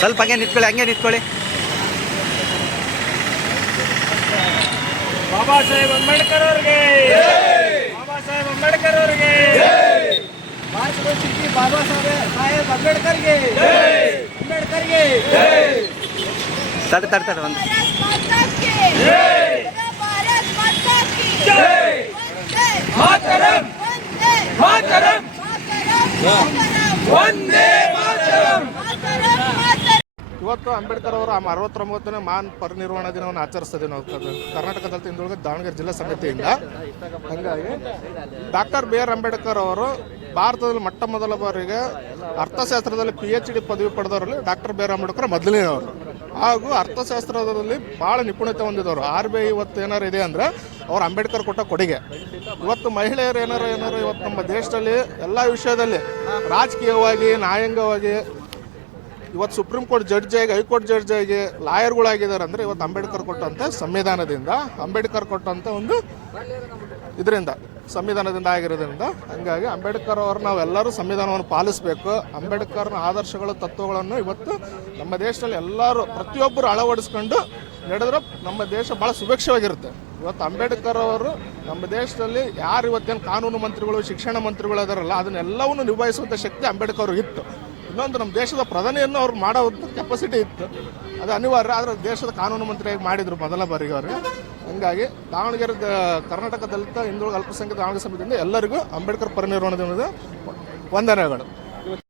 ಸ್ವಲ್ಪ ಹಂಗೆ ನಿಂತ್ಕೊಳ್ಳಿ, ಹಂಗೆ ನಿಂತ್ಕೊಳ್ಳಿ. ಬಾಬಾ ಸಾಹೇಬ್ ಅಂಬೇಡ್ಕರ್ ಅವ್ರಿಗೆ, ಬಾಬಾ ಸಾಹೇಬ್ ಅಂಬೇಡ್ಕರ್ ಅವ್ರಿಗೆ, ಭಾರತದ ಶಿಲ್ಪಿ ಬಾಬಾ ಸಾಹೇಬ್ ಅಂಬೇಡ್ಕರ್ಗೆ, ಅಂಬೇಡ್ಕರ್ಗೆ ತಡೆ ಒಂದು ಇವತ್ತು ಅಂಬೇಡ್ಕರ್ ಅವರ 69ನೇ ಮಹಾನ್ ಪರಿನಿರ್ವಾಣ ದಿನವನ್ನು ಆಚರಿಸ್ತಿದ್ದೀವಿ ನಾವು ಕರ್ನಾಟಕದಲ್ಲಿ ಹಿಂದುಳಿದ ದಾವಣಗೆರೆ ಜಿಲ್ಲಾ ಸಮಿತಿಯಿಂದ. ಹಾಗಾಗಿ ಡಾಕ್ಟರ್ ಬಿ ಆರ್ ಅಂಬೇಡ್ಕರ್ ಅವರು ಭಾರತದಲ್ಲಿ ಮೊಟ್ಟ ಮೊದಲ ಬಾರಿಗೆ ಅರ್ಥಶಾಸ್ತ್ರದಲ್ಲಿ PhD ಪದವಿ ಪಡೆದವರಲ್ಲಿ ಡಾಕ್ಟರ್ ಬಿ ಆರ್ ಅಂಬೇಡ್ಕರ್ ಮೊದಲನೇವರು. ಹಾಗೂ ಅರ್ಥಶಾಸ್ತ್ರದಲ್ಲಿ ಭಾಳ ನಿಪುಣತೆ ಹೊಂದಿದವರು. RBI ಇವತ್ತು ಏನಾರು ಇದೆ ಅಂದರೆ ಅವ್ರು ಅಂಬೇಡ್ಕರ್ ಕೊಟ್ಟ ಕೊಡುಗೆ. ಇವತ್ತು ಮಹಿಳೆಯರು ಏನಾರು ಇವತ್ತು ನಮ್ಮ ದೇಶದಲ್ಲಿ ಎಲ್ಲ ವಿಷಯದಲ್ಲಿ ರಾಜಕೀಯವಾಗಿ, ನ್ಯಾಯಾಂಗವಾಗಿ ಇವತ್ತು ಸುಪ್ರೀಂ ಕೋರ್ಟ್ ಜಡ್ಜ್ ಆಗಿ, ಹೈಕೋರ್ಟ್ ಜಡ್ಜ್ ಆಗಿ ಲಾಯರ್ಗಳಾಗಿದ್ದಾರೆ ಅಂದರೆ ಇವತ್ತು ಅಂಬೇಡ್ಕರ್ ಕೊಟ್ಟಂಥ ಸಂವಿಧಾನದಿಂದ, ಅಂಬೇಡ್ಕರ್ ಕೊಟ್ಟಂಥ ಒಂದು ಇದರಿಂದ ಸಂವಿಧಾನದಿಂದ ಆಗಿರೋದ್ರಿಂದ. ಹಾಗಾಗಿ ಅಂಬೇಡ್ಕರ್ ಅವರು ನಾವೆಲ್ಲರೂ ಸಂವಿಧಾನವನ್ನು ಪಾಲಿಸಬೇಕು. ಅಂಬೇಡ್ಕರ್ನ ಆದರ್ಶಗಳು, ತತ್ವಗಳನ್ನು ಇವತ್ತು ನಮ್ಮ ದೇಶದಲ್ಲಿ ಎಲ್ಲರೂ ಪ್ರತಿಯೊಬ್ಬರು ಅಳವಡಿಸ್ಕೊಂಡು ನಡೆದ್ರೆ ನಮ್ಮ ದೇಶ ಭಾಳ ಸುಭಿಕ್ಷವಾಗಿರುತ್ತೆ. ಇವತ್ತು ಅಂಬೇಡ್ಕರ್ ಅವರು ನಮ್ಮ ದೇಶದಲ್ಲಿ ಯಾರು ಇವತ್ತೇನು ಕಾನೂನು ಮಂತ್ರಿಗಳು, ಶಿಕ್ಷಣ ಮಂತ್ರಿಗಳು ಇದಾರಲ್ಲ, ಅದನ್ನೆಲ್ಲವನ್ನು ನಿಭಾಯಿಸುವಂಥ ಶಕ್ತಿ ಅಂಬೇಡ್ಕರ್ ಅವ್ರಿಗೆ ಇತ್ತು. ಇನ್ನೊಂದು, ನಮ್ಮ ದೇಶದ ಪ್ರಧಾನಿಯನ್ನು ಅವ್ರು ಮಾಡೋ ಕೆಪಾಸಿಟಿ ಇತ್ತು, ಅದು ಅನಿವಾರ್ಯ. ಆದರೆ ದೇಶದ ಕಾನೂನು ಮಂತ್ರಿಯಾಗಿ ಮಾಡಿದರು ಮೊದಲ ಬಾರಿಗೆ ಅವರು. ಹೀಗಾಗಿ ದಾವಣಗೆರೆ ಕರ್ನಾಟಕ ದಲಿತ ಹಿಂದುಳಿದ ಅಲ್ಪಸಂಖ್ಯಾತ ದಾವಣಗೆರೆ ಸಮಿತಿಯಿಂದ ಎಲ್ಲರಿಗೂ ಅಂಬೇಡ್ಕರ್ ಪರಿನಿರ್ವಾಣ ದಿನದ ವಂದನೆಗಳು.